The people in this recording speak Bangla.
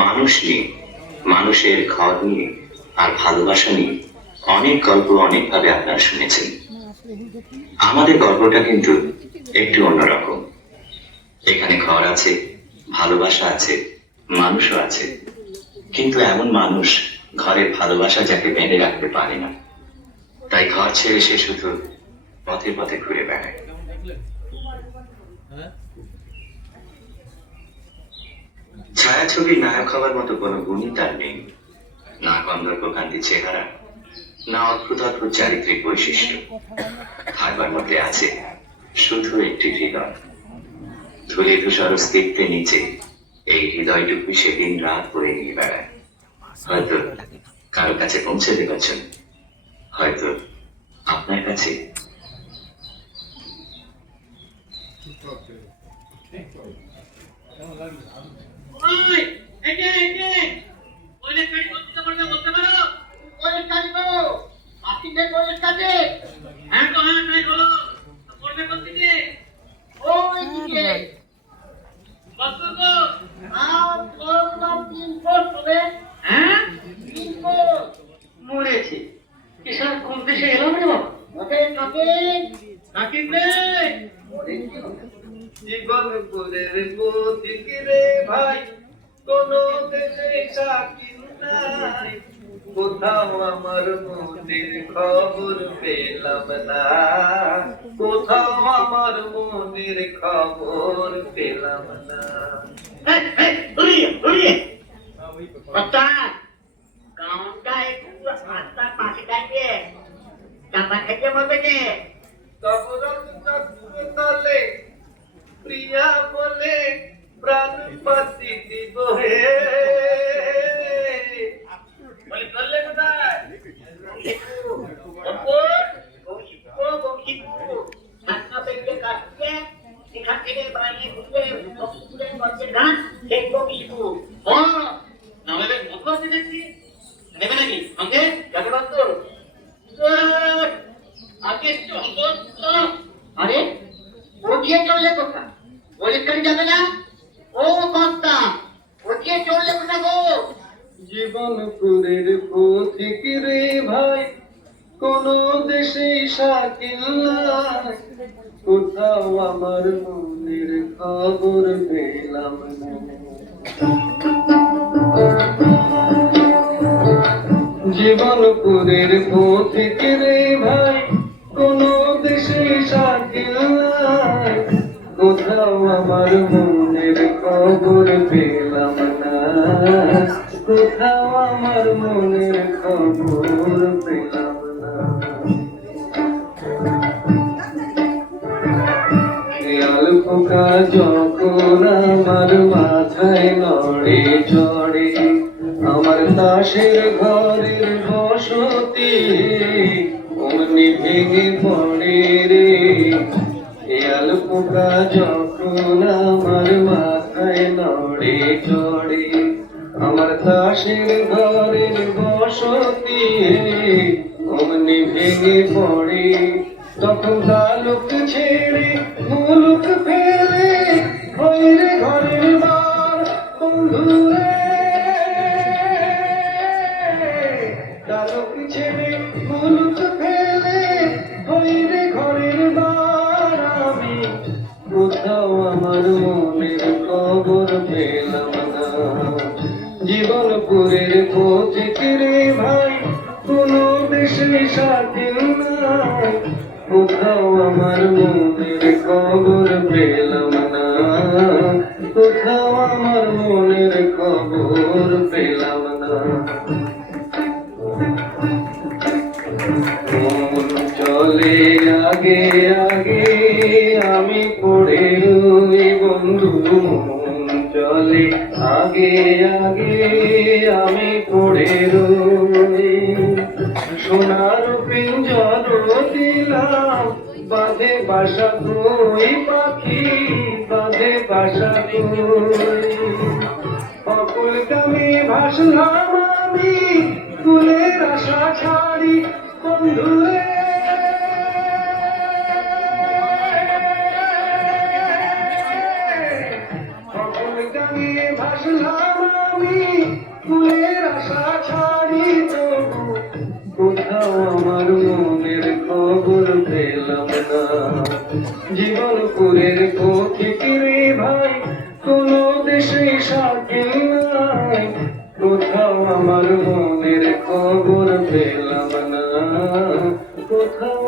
মানুষ নিয়ে, মানুষের ঘর নিয়ে আর ভালোবাসা নিয়ে অনেক গল্প অনেকভাবে আপনারা শুনেছেন। আমাদের গল্পটা কিন্তু একটু অন্যরকম। এখানে ঘর আছে, ভালোবাসা আছে, মানুষও আছে, কিন্তু এমন মানুষ ঘরের ভালোবাসা যাকে বেঁধে রাখতে পারে না, তাই ঘর ছেড়ে সে শুধু পথে পথে ঘুরে বেড়ায়। ছায়াছবির নায়ক হওয়ার মতো কোনো গুণই তার নেই, না কন্দর্পকান্তি চেহারা, না অদ্ভুত অদ্ভুত চারিত্রিক বৈশিষ্ট্য। থাকবার মধ্যে আছে শুধু একটি হৃদয়। ধুলি ধূসর অস্তিত্বের নিচে এই হৃদয়টুকু সে দিন রাত বয়ে নিয়ে বেড়ায়। হয়তো কারো কাছে পৌঁছে দেবেছেন, হয়তো আপনার কাছে। মরেছে কিসার কোন দেশে এলাম রে বাবা? জীবন পুরের পথিক রে ভাই, কোন দেশে শাকিল নাই। কোথাও আমার মনের খবর পেলাম না, কোথাও আমার মনের খবর পেলাম না। তলে প্রিয়া বলে প্রাণ পাতি দিব হে। চললে কোথায়? এখান থেকে বাইরে ঘুরে গান দেখবো কিছু আমাদের বন্ধু আছে দেখছি, নেবে নাকি সঙ্গে যাতে পারতো? আগে আরে উঠিয়ে চললে কোথা? পরিষ্কার যাবে না ও কর্তা, উঠিয়ে চললে কোথা গো? জীবনপুরের পথিক রে ভাই, কোন দেশে শাকিল নাই। কোথাও আমার মনের খবর পেলাম না। জীবনপুরের পথিক রে ভাই, কোন দেশে শাকিল নাই। কোথাও আমার মনের খবর পেলাম না, কোথাও আমার মনের খবর পেলাম না। খেয়াল পোকা যখন আমার মাথায় নড়ে চড়ে, আমার তাসের ঘরের বসতি অমনি ভেঙে পড়ে রে। খেয়াল পোকা যখন আমার মাথায় নড়ে চড়ে, আমার তাসের ঘরের বসতি অমনি ভেঙে পড়ে। তখন তালুক ছেড়ে মুলুক ফেলে হইরে ঘরের বার বন্ধুরে। তালুক ছেড়ে মুলুক ফেলে হইরে ঘরের বার। আমি কোথাও আমার মনের খবর পেলাম না। জীবনপুরের পথিক রে ভাই, কোন দেশে শাকিল নাই। কোথাও আমার মনের খবর পেলাম না, কোথাও আমার মনের খবর পেলাম না। মন চলে আগে আগে আমি পড়ে রই বন্ধু, মন চলে আগে আগে আমি পড়ে রই। সোনার পিঞ্জর দিলাম বাঁধে বাসা কই পাখি, বাঁধে বাসা কই। অকুলগামী ভাসলাম আমি কুলের আশা ছাড়ি বন্ধুরে। অকুলগামী ভাসলাম আমি কোথাও আমার মনের খবর পেলাম না। জীবনপুরের পথিক রে ভাই, কোনো দেশে শাকিল নাই, কোথাও আমার মনের খবর পেলাম না, কোথাও